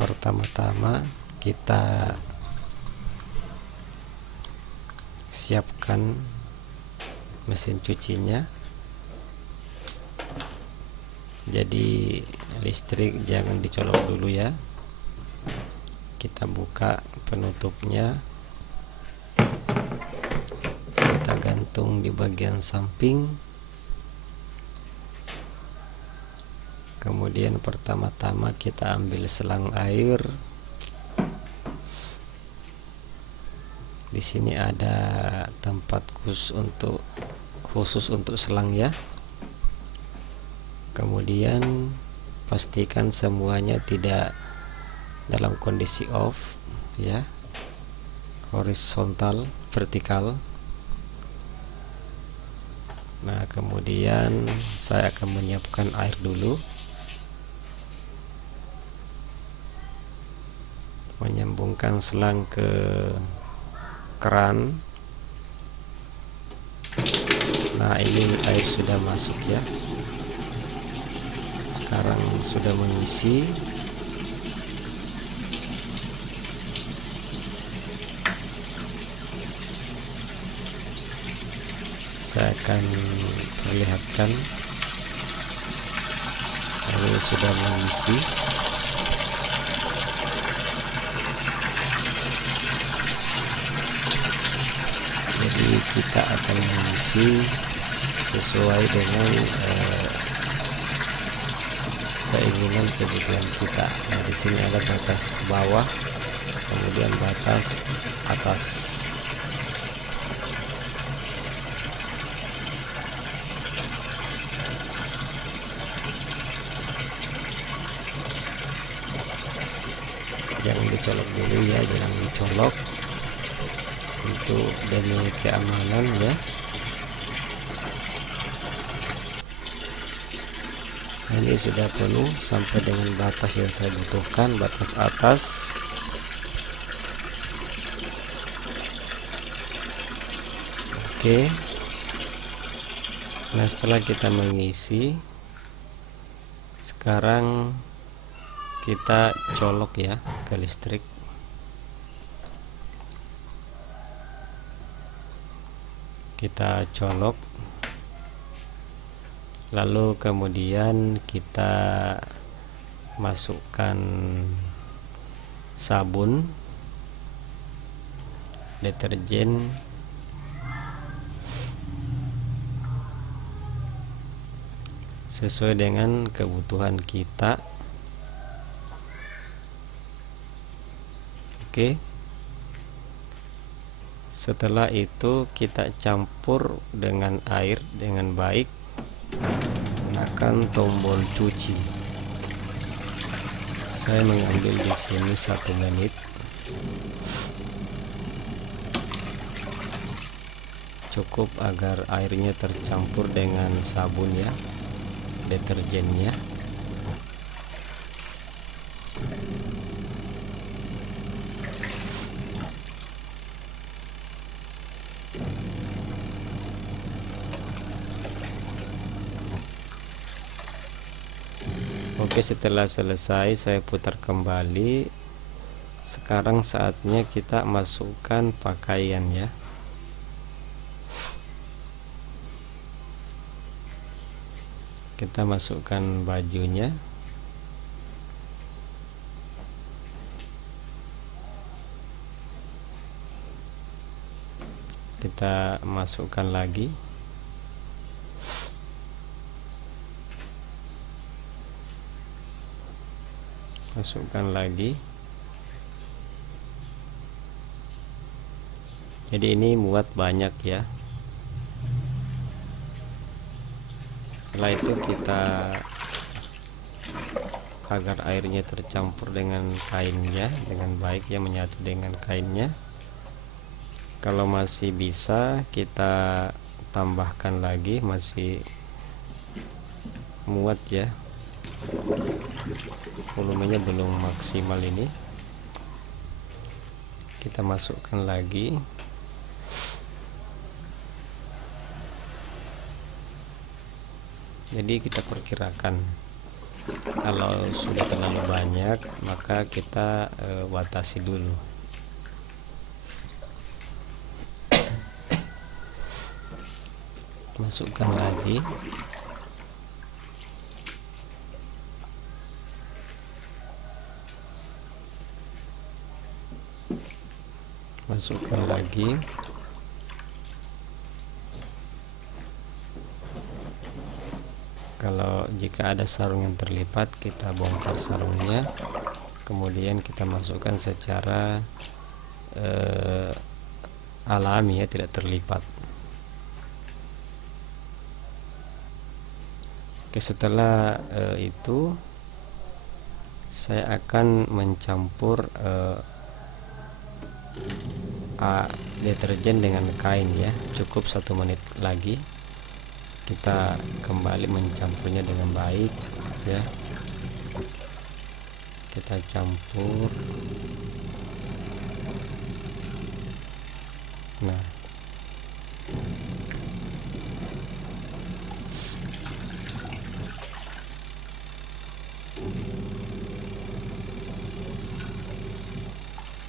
Pertama-tama kita siapkan mesin cucinya. Jadi listrik jangan dicolok dulu ya. Kita buka penutupnya, kita gantung di bagian samping. Kemudian pertama-tama kita ambil selang air. Di sini ada tempat khusus untuk selang ya. Kemudian pastikan semuanya tidak dalam kondisi off ya, horizontal, vertikal. Nah, kemudian saya akan menyiapkan air dulu, menyambungkan selang ke keran. Nah, ini air sudah masuk ya, sekarang sudah mengisi. Saya akan perlihatkan, ini sudah mengisi. Jadi kita akan mengisi sesuai dengan keinginan kebutuhan kita. Nah, di sini ada batas bawah, kemudian batas atas. Jangan dicolok dulu ya, jangan dicolok untuk demi keamanan ya. Ini sudah penuh sampai dengan batas yang saya butuhkan, batas atas. Oke. Nah, setelah kita mengisi, sekarang kita colok ya ke listrik. Kita colok, lalu kemudian kita masukkan sabun, deterjen, sesuai dengan kebutuhan kita. Oke. Setelah itu kita campur dengan air dengan baik, gunakan tombol cuci. Saya mengambil di sini 1 menit. Cukup agar airnya tercampur dengan sabun ya, deterjennya. Oke, setelah selesai saya putar kembali. Sekarang saatnya kita masukkan pakaian ya. Kita masukkan bajunya. Kita masukkan lagi. Masukkan lagi. Jadi ini muat banyak ya. Setelah itu kita, agar airnya tercampur dengan kainnya dengan baik ya, menyatu dengan kainnya. Kalau masih bisa kita tambahkan lagi, masih muat ya, volumenya belum maksimal ini, kita masukkan lagi. Jadi kita perkirakan Kalau sudah terlalu banyak maka kita batasi dulu. Masukkan lagi. Masukkan lagi. Kalau jika ada sarung yang terlipat, kita bongkar sarungnya, kemudian kita masukkan secara alami ya, tidak terlipat. Oke, setelah itu saya akan mencampur deterjen dengan kain ya. Cukup 1 menit lagi. Kita kembali mencampurnya dengan baik ya. Kita campur. Nah,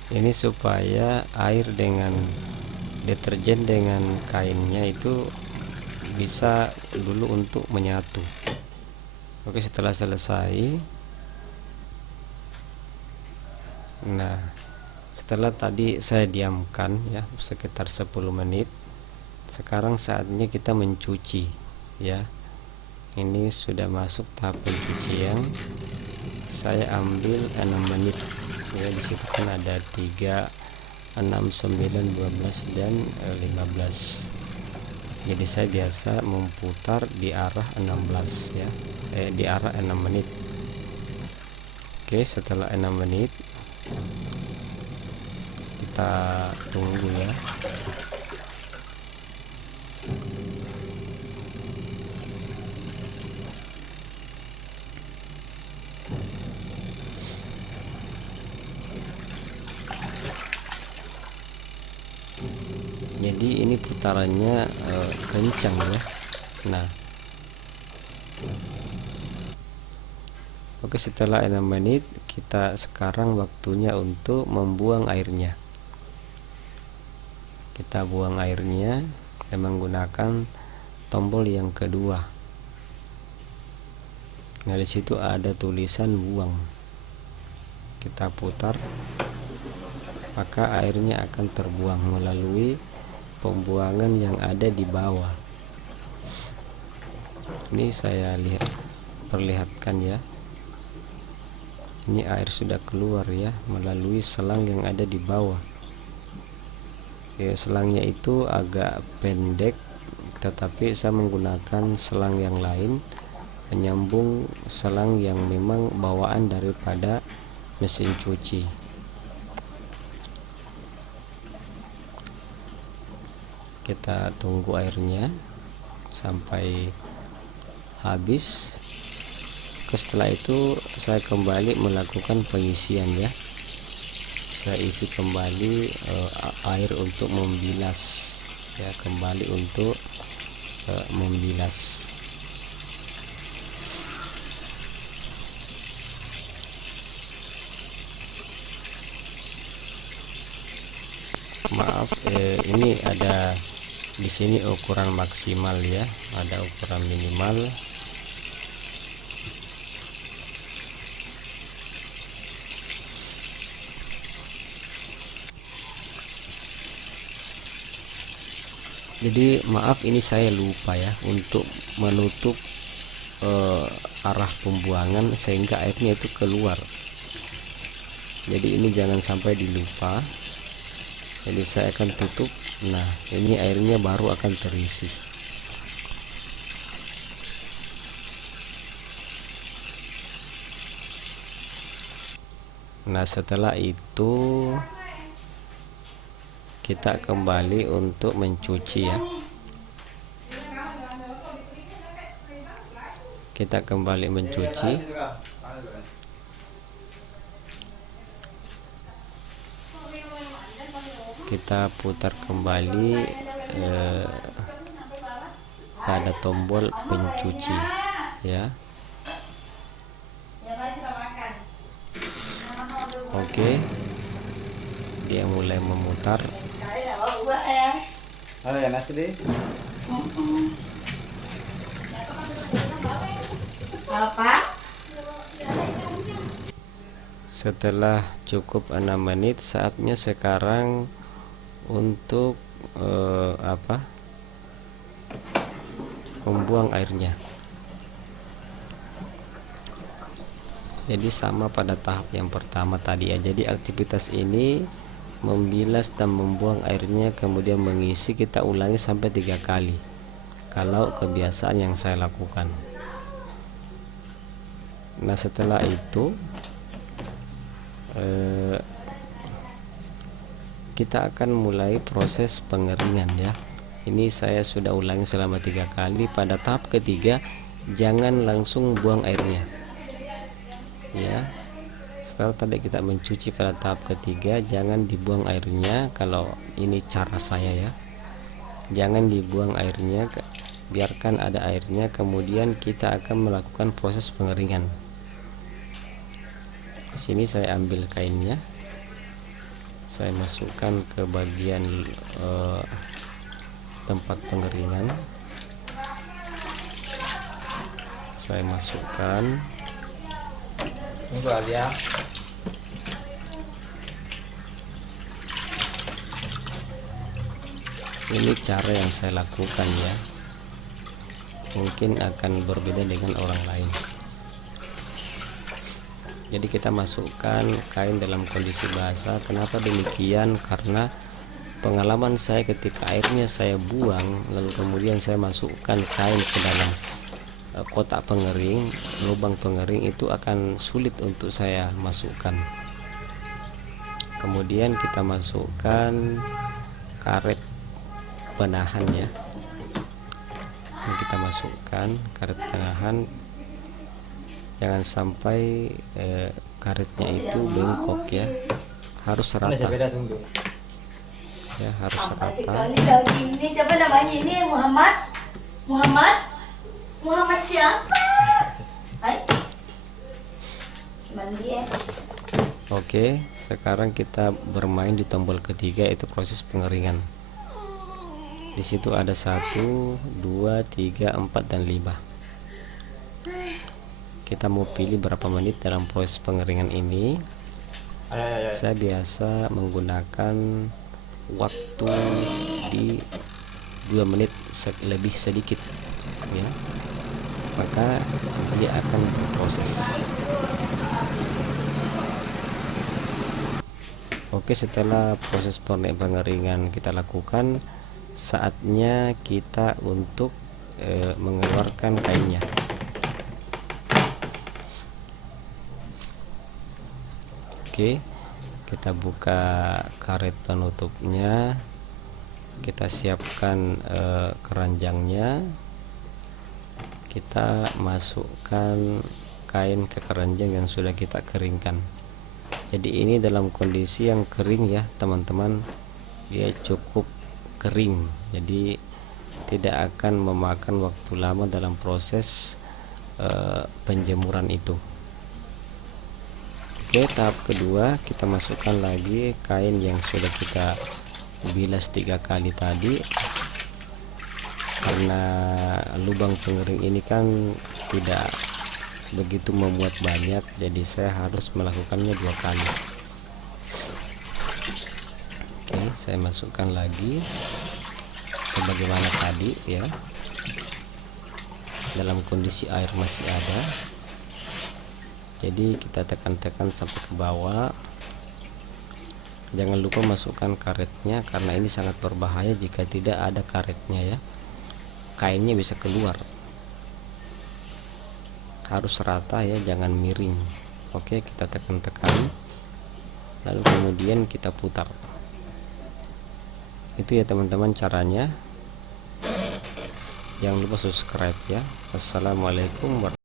ini supaya air dengan deterjen dengan kainnya itu bisa dulu untuk menyatu. Oke, setelah selesai, nah setelah tadi saya diamkan ya sekitar 10 menit, sekarang saatnya kita mencuci ya. Ini sudah masuk tahap pencucian. Saya ambil 6 menit ya. Disitu kan ada 3, 6, 9, 12 dan 15. Jadi saya biasa memutar di arah 16 ya, di arah 6 menit. Oke, setelah 6 menit kita tunggu ya. Jadi ini putarannya kencang ya. Nah, oke, setelah 6 menit kita sekarang waktunya untuk membuang airnya. Kita buang airnya dan menggunakan tombol yang kedua. Nah, di situ ada tulisan buang. Kita putar, maka airnya akan terbuang melalui pembuangan yang ada di bawah. Ini saya perlihatkan ya. Ini air sudah keluar ya melalui selang yang ada di bawah. Ya, selangnya itu agak pendek, tetapi saya menggunakan selang yang lain, menyambung selang yang memang bawaan daripada mesin cuci. Kita tunggu airnya sampai habis. Setelah itu saya kembali melakukan pengisian ya. Saya isi kembali air untuk membilas ya, kembali untuk membilas. Maaf, ini ada di sini ukuran maksimal ya, ada ukuran minimal. Jadi maaf, ini saya lupa ya untuk menutup arah pembuangan sehingga airnya itu keluar. Jadi ini jangan sampai dilupa. Jadi saya akan tutup. Nah, ini airnya baru akan terisi. Nah, setelah itu kita kembali untuk mencuci ya. Kita kembali mencuci. Kita putar kembali pada tombol pencuci ya. Oke, dia mulai memutar. Halo ya nasi deh. Apa? Setelah cukup 6 menit, saatnya sekarang untuk membuang airnya. Jadi sama pada tahap yang pertama tadi ya. Jadi aktivitas ini membilas dan membuang airnya, kemudian mengisi, kita ulangi sampai 3 kali kalau kebiasaan yang saya lakukan. Nah, setelah itu kita akan mulai proses pengeringan ya. Ini saya sudah ulangi selama 3 kali. Pada tahap ketiga jangan langsung buang airnya ya. Setelah tadi kita mencuci pada tahap ketiga, jangan dibuang airnya. Kalau ini cara saya ya, jangan dibuang airnya, biarkan ada airnya. Kemudian kita akan melakukan proses pengeringan. Di sini saya ambil kainnya, saya masukkan ke bagian tempat pengeringan. Saya masukkan. Tunggu aja. Ini cara yang saya lakukan ya, mungkin akan berbeda dengan orang lain. Jadi kita masukkan kain dalam kondisi basah. Kenapa demikian? Karena pengalaman saya ketika airnya saya buang lalu kemudian saya masukkan kain ke dalam kotak pengering, lubang pengering, itu akan sulit untuk saya masukkan. Kemudian kita masukkan karet penahan ya. Ini kita masukkan karet penahan, jangan sampai karetnya itu bengkok ya, harus rata ya, harus rata. Ini siapa namanya ini? Muhammad siapa? Hai. Mandi ya. Oke, sekarang kita bermain di tombol ketiga, itu proses pengeringan. Di situ ada 1, 2, 3, 4 dan 5. Kita mau pilih berapa menit dalam proses pengeringan ini. Saya biasa menggunakan waktu di 2 menit lebih sedikit ya, maka dia akan berproses. Oke, setelah proses pengeringan kita lakukan, saatnya kita untuk mengeluarkan kainnya. Oke, kita buka karet penutupnya, kita siapkan keranjangnya, kita masukkan kain ke keranjang yang sudah kita keringkan. Jadi ini dalam kondisi yang kering ya teman-teman, dia cukup kering, jadi tidak akan memakan waktu lama dalam proses penjemuran itu. Oke, tahap kedua kita masukkan lagi kain yang sudah kita bilas 3 kali tadi. Karena lubang pengering ini kan tidak begitu memuat banyak, jadi saya harus melakukannya 2 kali. Oke, saya masukkan lagi sebagaimana tadi ya, dalam kondisi air masih ada. Jadi kita tekan-tekan sampai ke bawah. Jangan lupa masukkan karetnya, karena ini sangat berbahaya jika tidak ada karetnya ya, kainnya bisa keluar. Harus rata ya, jangan miring. Oke, kita tekan-tekan lalu kemudian kita putar. Itu ya teman-teman caranya. Jangan lupa subscribe ya. Assalamualaikum warahmatullahi wabarakatuh.